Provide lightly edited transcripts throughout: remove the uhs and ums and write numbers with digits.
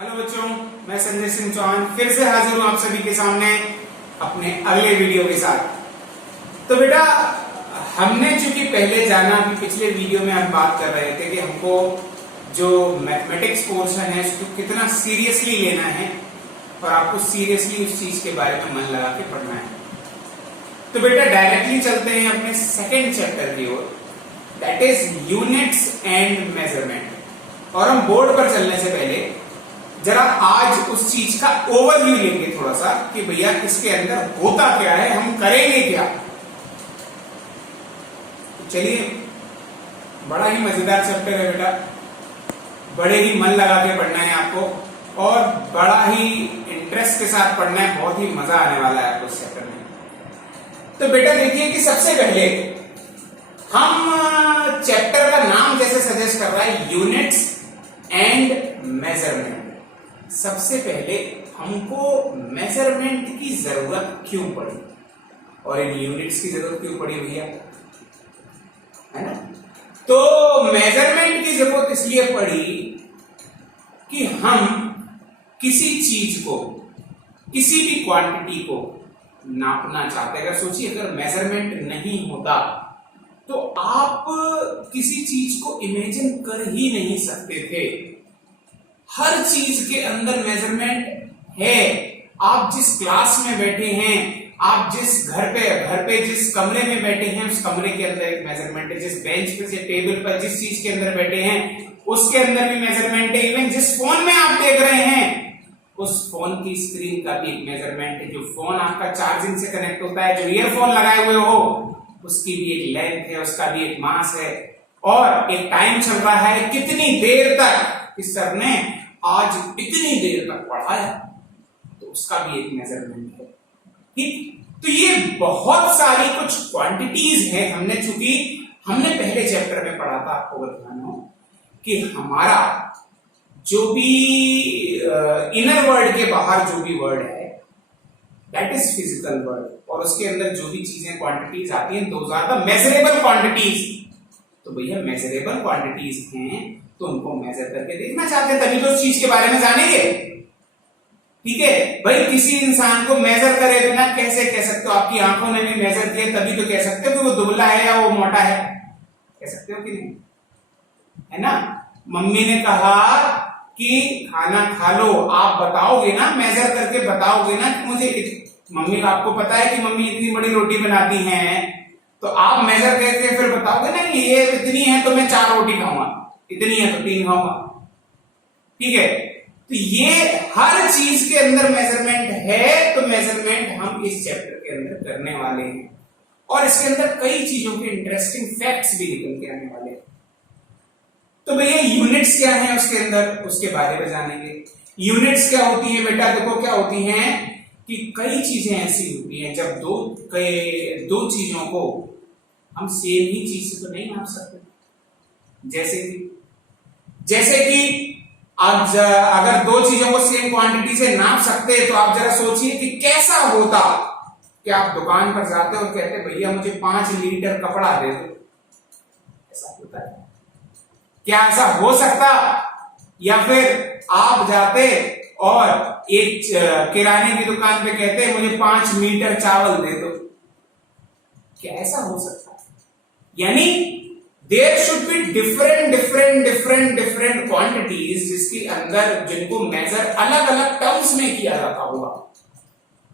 Hello बच्चों, मैं संजय सिंह चौहान फिर से हाजिर हूं आप सभी के सामने अपने अगले वीडियो के साथ। तो बेटा, हमने चूंकि पहले जाना, अभी पिछले वीडियो में हम बात कर रहे थे कि हमको जो मैथमेटिक्स पोर्शन है उसको कितना सीरियसली लेना है और आपको सीरियसली उस चीज के बारे में मन लगा के पढ़ना है। तो बेटा डायरेक्टली चलते हैं अपने सेकेंड चैप्टर की ओर, that is units and measurement. और हम बोर्ड पर चलने से पहले जरा आज उस चीज का ओवरव्यू लेंगे थोड़ा सा कि भैया इसके अंदर होता क्या है, हम करेंगे क्या। तो चलिए, बड़ा ही मजेदार चैप्टर है बेटा, बड़े ही मन लगा के पढ़ना है आपको और बड़ा ही इंटरेस्ट के साथ पढ़ना है, बहुत ही मजा आने वाला है आपको इस चैप्टर में। तो बेटा देखिए कि सबसे पहले हम चैप्टर का नाम जैसे सजेस्ट कर रहा है, यूनिट्स एंड मेजरमेंट। सबसे पहले हमको मेजरमेंट की जरूरत क्यों पड़ी और इन यूनिट्स की जरूरत क्यों पड़ी भैया, है ना। तो मेजरमेंट की जरूरत इसलिए पड़ी कि हम किसी चीज को, किसी भी क्वांटिटी को नापना चाहते हैं। अगर सोचिए, अगर मेजरमेंट नहीं होता तो आप किसी चीज को इमेजिन कर ही नहीं सकते थे। हर चीज के अंदर मेजरमेंट है। आप जिस क्लास में बैठे हैं, आप जिस घर पे जिस कमरे में बैठे हैं, उस कमरे के अंदर एक मेजरमेंट है। जिस बेंच पे, जिस टेबल पर, जिस चीज के अंदर बैठे हैं उसके अंदर भी मेजरमेंट है। इवन जिस फोन में आप देख रहे हैं उस फोन की स्क्रीन का भी एक मेजरमेंट है। जो फोन आपका चार्जिंग से कनेक्ट होता है, जो ईयरफोन लगाए हुए हो, उसकी भी एक लेंथ है, उसका भी एक मास है और एक टाइम चल रहा है, कितनी देर तक इस सर ने आज इतनी देर तक पढ़ाया, तो उसका भी एक मेजरमेंट है। ठीक, तो ये बहुत सारी कुछ क्वांटिटीज है। हमने पहले चैप्टर में पढ़ा था, आपको ध्यान हो कि हमारा जो भी इनर वर्ल्ड के बाहर जो भी वर्ल्ड है दैट इज फिजिकल वर्ल्ड, और उसके अंदर जो भी चीजें क्वांटिटीज आती हैं those are the measurable quantities. तो भैया मेजरेबल क्वांटिटीज हैं तो उनको मेजर करके देखना चाहते हैं, तभी तो उस चीज के बारे में जानेंगे। ठीक है भाई, किसी इंसान को मेजर करे बिना कैसे कह सकते हो, आपकी आंखों ने भी मेजर किया तभी तो कह सकते हो कि वो दुबला है या वो मोटा है, कह सकते हो कि नहीं, है ना। मम्मी ने कहा कि खाना खा लो, आप बताओगे ना, मेजर करके बताओगे ना कि मुझे, मम्मी आपको पता है कि मम्मी इतनी बड़ी रोटी बनाती हैं, तो आप मेजर करके फिर बताओगे ना कि ये इतनी है तो मैं 4 रोटी खाऊंगा, इतनी है तो 3 खाऊंगा। ठीक है, तो ये हर चीज के अंदर मेजरमेंट है। तो मेजरमेंट हम इस चैप्टर के अंदर करने वाले हैं और इसके अंदर कई चीजों के इंटरेस्टिंग फैक्ट्स भी निकल के आने वाले हैं। तो भैया यूनिट्स क्या है उसके अंदर, उसके बारे में जानेंगे। यूनिट्स क्या होती है बेटा, देखो क्या होती हैं कि कई चीजें ऐसी होती हैं जब दो चीजों को हम सेम ही चीज से तो नहीं नाप सकते। जैसे कि आप अगर 2 चीजों को सेम क्वांटिटी से नाप सकते हैं तो आप जरा सोचिए कि कैसा होता कि आप दुकान पर जाते और कहते भैया मुझे 5 लीटर कपड़ा दे दो। ऐसा होता है क्या? ऐसा हो सकता? या फिर आप जाते और एक किराने की दुकान पे कहते मुझे 5 मीटर चावल दे दो, क्या ऐसा हो सकता है? यानी there should be different quantities जिसके अंदर, जिनको मेजर अलग अलग टर्म्स में किया जाता होगा।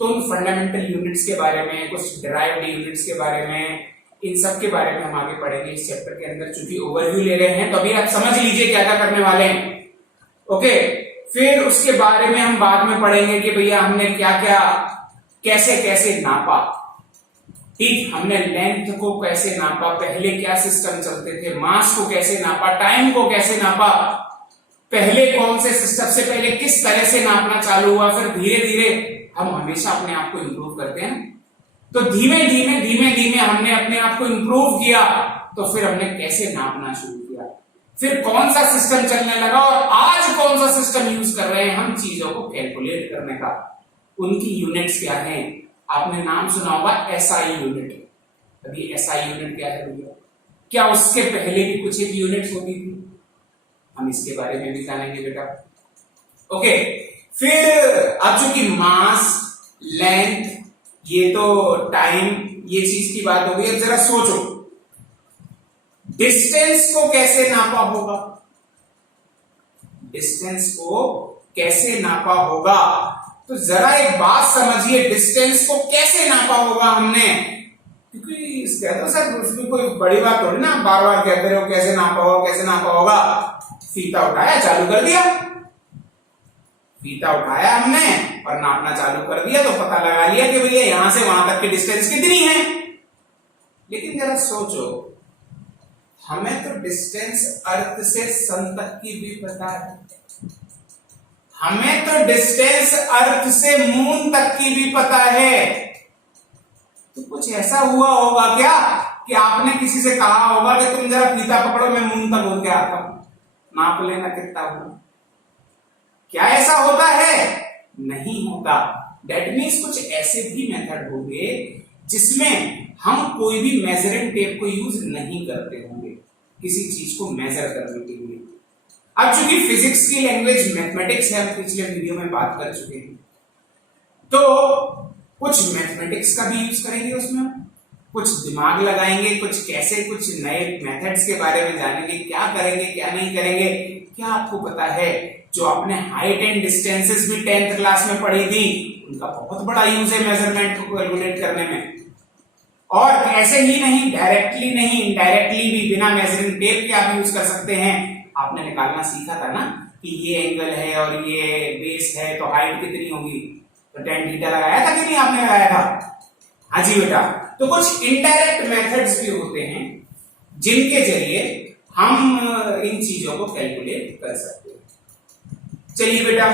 तो उन फंडामेंटल यूनिट्स के बारे में, कुछ डिराइव्ड यूनिट्स के बारे में, इन सब के बारे में हम आगे पढ़ेंगे इस चैप्टर के अंदर। चूंकि ओवरव्यू ले रहे हैं तो अभी आप समझ लीजिए क्या क्या करने वाले हैं। ओके, फिर उसके बारे में हम बाद में पढ़ेंगे कि भैया हमने क्या क्या, कैसे कैसे नापा। ठीक, हमने लेंथ को कैसे नापा, पहले क्या सिस्टम चलते थे, मास को कैसे नापा, टाइम को कैसे नापा, पहले कौन से सिस्टम से पहले किस तरह से नापना चालू हुआ, फिर धीरे धीरे हम हमेशा अपने आप को इंप्रूव करते हैं। तो धीमे धीमे हमने अपने आप को इंप्रूव किया, तो फिर हमने कैसे नापना शुरू किया, फिर कौन सा सिस्टम चलने लगा और आज कौन सा सिस्टम यूज कर रहे हैं हम चीजों को कैलकुलेट करने का। उनकी यूनिट्स क्या है, आपने नाम सुना होगा एसआई यूनिट। अभी एसआई यूनिट क्या है भैया, क्या उसके पहले भी कुछ एक यूनिट्स होती थी? हम इसके बारे में भी जानेंगे बेटा। ओके, फिर अब चूंकि मास, लेंथ, ये तो टाइम, ये चीज की बात हो गई। अब जरा सोचो डिस्टेंस को कैसे नापा होगा, डिस्टेंस को कैसे नापा होगा। तो जरा एक बात समझिए, डिस्टेंस को कैसे नापा होगा हमने, क्योंकि कहते हो सर उसमें कोई बड़ी बात थोड़ी ना, बार बार कहते रहो कैसे नापा होगा कैसे नापा होगा। फीता उठाया, चालू कर दिया, फीता उठाया हमने और नापना चालू कर दिया, तो पता लगा लिया कि भैया यहां से वहां तक की डिस्टेंस कितनी है। लेकिन जरा सोचो, हमें तो डिस्टेंस अर्थ से सन तक की भी पता है, हमें तो डिस्टेंस अर्थ से मून तक की भी पता है। तो कुछ ऐसा हुआ होगा क्या कि आपने किसी से कहा होगा कि तुम जरा फीता पकड़ो, मैं मून तक होके आता हूं, नाप लेना कितना हुआ। क्या ऐसा होता है? नहीं होता। डेट मीन्स कुछ ऐसे भी मेथड होंगे जिसमें हम कोई भी मेजरिंग टेप को यूज नहीं करते होंगे किसी चीज को मेजर करने के लिए। अब चूंकि फिजिक्स की लैंग्वेज मैथमेटिक्स है, हम पिछले वीडियो में बात कर चुके हैं, तो कुछ मैथमेटिक्स का भी यूज करेंगे उसमें, कुछ दिमाग लगाएंगे, कुछ कैसे, कुछ नए मेथड्स के बारे में जानेंगे, क्या करेंगे क्या नहीं करेंगे। क्या आपको पता है जो आपने हाइट एंड डिस्टेंसेस भी 10th क्लास में पढ़ी थी, उनका बहुत बड़ा यूज है मेजरमेंट को कैलकुलेट करने में। और ऐसे ही नहीं, डायरेक्टली नहीं, इनडायरेक्टली भी बिना मेजरिंग टेप के आप यूज कर सकते हैं। आपने निकालना सीखा था ना कि ये एंगल है और ये बेस है, तो हाइट कितनी होगी, तो tan थीटा लगाया था कि नहीं आपने लगाया था? हाँ जी बेटा। तो कुछ इनडायरेक्ट मेथड्स भी होते हैं जिनके जरिए हम इन चीजों को कैलकुलेट कर सकते हैं। चलिए बेटा,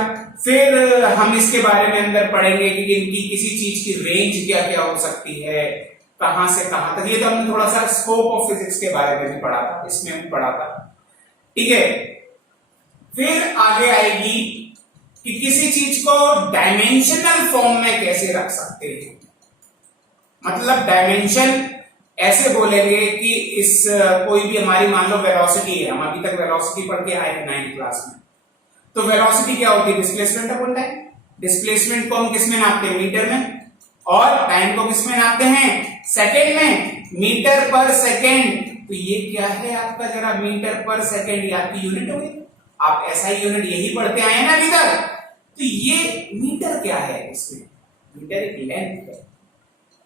फिर हम इसके बारे में अंदर पढ़ेंगे कि इनकी किसी चीज की रेंज क्या क्या हो सकती है, कहां से कहां तक। ये तो हमने थोड़ा सा स्कोप ऑफ फिजिक्स के बारे में भी पढ़ा था, इसमें भी पढ़ा था, ठीक है। फिर आगे आएगी कि किसी चीज को डायमेंशनल फॉर्म में कैसे रख सकते हैं। मतलब डायमेंशन ऐसे बोलेंगे कि इस कोई भी हमारी मान लो वेलोसिटी है, हम अभी तक वेलोसिटी पढ़ के आए हैं 9th क्लास में। तो वेलोसिटी क्या होती है? Displacement upon time. डिस्प्लेसमेंट को हम किस में नापते हैं? मीटर में। और टाइम को किस में नापते हैं? सेकंड में, मीटर पर सेकंड। तो ये क्या है आपका, जरा मीटर पर सेकंड, ये आपकी यूनिट हो गई। आप ऐसा ही यूनिट यही पढ़ते आए हैं ना अभी तक। तो ये मीटर क्या है? इसमें मीटर एक लेंथ है।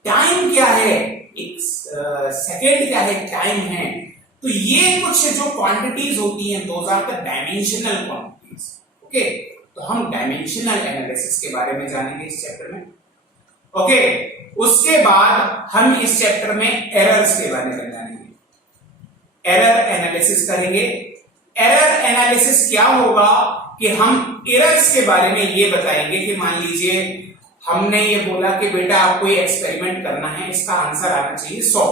टाइम क्या है? एक सेकंड क्या है? टाइम है। तो ये कुछ जो क्वांटिटीज होती हैं, those are the dimensional quantities. Okay, तो हम डायमेंशनल एनालिसिस के बारे में जानेंगे इस चैप्टर में। ओके, उसके बाद हम इस चैप्टर में एरर्स के बारे में जानेंगे, एरर एनालिसिस करेंगे। एरर एनालिसिस क्या होगा कि हम एरर्स के बारे में ये बताएंगे कि मान लीजिए हमने ये बोला कि बेटा आपको ये एक्सपेरिमेंट करना है, इसका आंसर आना चाहिए 100।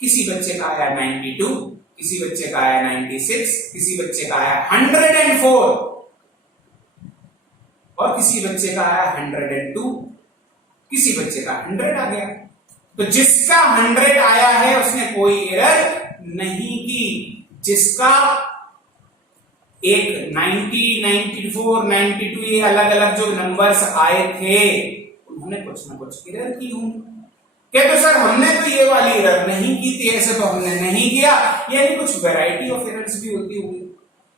किसी बच्चे का आया 92, किसी बच्चे का आया 96, किसी बच्चे का आया 104 और किसी बच्चे का आया 102, किसी बच्चे का 100 आ गया। तो जिसका 100 आया है उसने कोई एरर नहीं की। जिसका एक 90, 94, 92 ये अलग अलग जो नंबर्स आए थे, उन्होंने कुछ ना कुछ एरर की होंगी। कहते तो सर हमने तो ये वाली एरर नहीं की थी, ऐसे तो हमने नहीं किया। यानी कुछ वैरायटी ऑफ एरर्स भी होती होगी।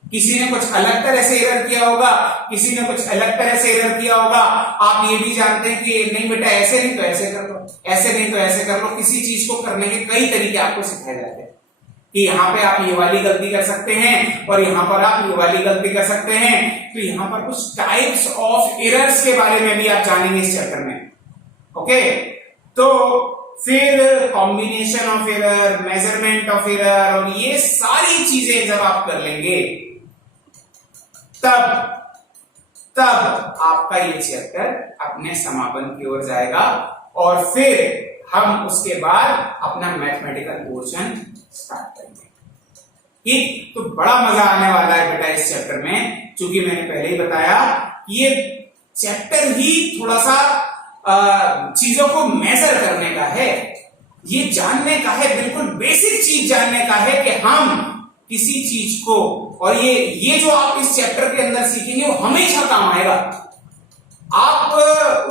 किसी ने कुछ अलग तरह से एरर किया होगा, किसी ने कुछ अलग तरह से एरर किया होगा। आप ये भी जानते हैं कि नहीं बेटा ऐसे नहीं तो ऐसे कर लो, ऐसे नहीं तो ऐसे कर लो। किसी चीज को करने के कई तरीके आपको सिखाए जाते हैं कि यहाँ पे आप ये वाली गलती कर सकते हैं और यहाँ पर आप ये वाली गलती कर सकते हैं। तो यहाँ पर कुछ टाइप्स ऑफ एरर्स के बारे में भी आप जानेंगे इस चैप्टर में। ओके, तो फिर combination of error, measurement of error और ये सारी चीजें जब आप कर लेंगे तब आपका ये चैप्टर अपने समापन की ओर जाएगा। और फिर हम उसके बाद अपना मैथमेटिकल पोर्शन स्टार्ट करेंगे। ठीक, तो बड़ा मजा आने वाला है बेटा इस चैप्टर में। क्योंकि मैंने पहले ही बताया ये चैप्टर ही थोड़ा सा चीजों को मेजर करने का है, ये जानने का है, बिल्कुल बेसिक चीज जानने का है कि हम किसी चीज को, और ये जो आप इस चैप्टर के अंदर सीखेंगे वो हमेशा काम आएगा। आप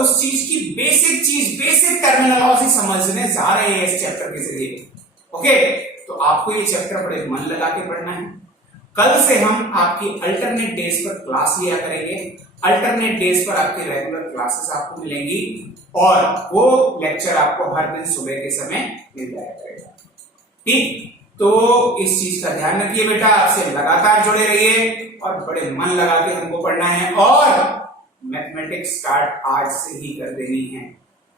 उस चीज की बेसिक टर्मिनोलॉजी समझने जा रहे हैं इस चैप्टर के जरिए। ओके, तो आपको ये चैप्टर बड़े मन लगा के पढ़ना है। कल से हम आपकी अल्टरनेट डेज पर क्लास लिया करेंगे। अल्टरनेट डेज पर आपकी रेगुलर क्लासेस आपको मिलेंगी और वो लेक्चर आपको हर दिन सुबह के समय मिल जाया करेगा। ठीक, तो इस चीज का ध्यान रखिए बेटा, आपसे लगातार जुड़े रहिए और बड़े मन लगा के हमको पढ़ना है और मैथमेटिक्स स्टार्ट आज से ही कर देनी है।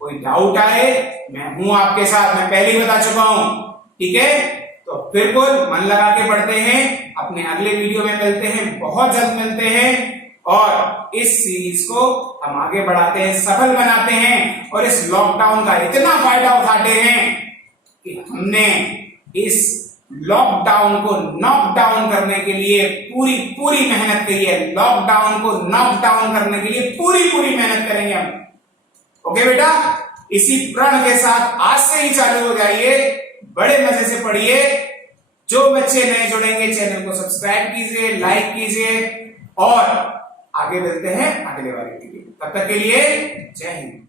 कोई डाउट आए मैं हूं आपके साथ, मैं पहले ही बता चुका हूं। ठीक है, तो बिल्कुल मन लगा के पढ़ते हैं। अपने अगले वीडियो में मिलते हैं, बहुत जल्द मिलते हैं और इस सीरीज को हम आगे बढ़ाते हैं, सफल बनाते हैं और इस लॉकडाउन का इतना फायदा उठाते हैं कि हमने इस लॉकडाउन को नॉकडाउन करने के लिए पूरी मेहनत करी है। लॉकडाउन को नॉकडाउन करने के लिए पूरी मेहनत करेंगे हम। ओके बेटा, इसी प्रण के साथ आज से ही चालू हो जाइए, बड़े मजे से पढ़िए। जो बच्चे नए जुड़ेंगे चैनल को सब्सक्राइब कीजिए, लाइक कीजिए और आगे मिलते हैं अगले वाले वीडियो। तब तक के लिए जय हिंद।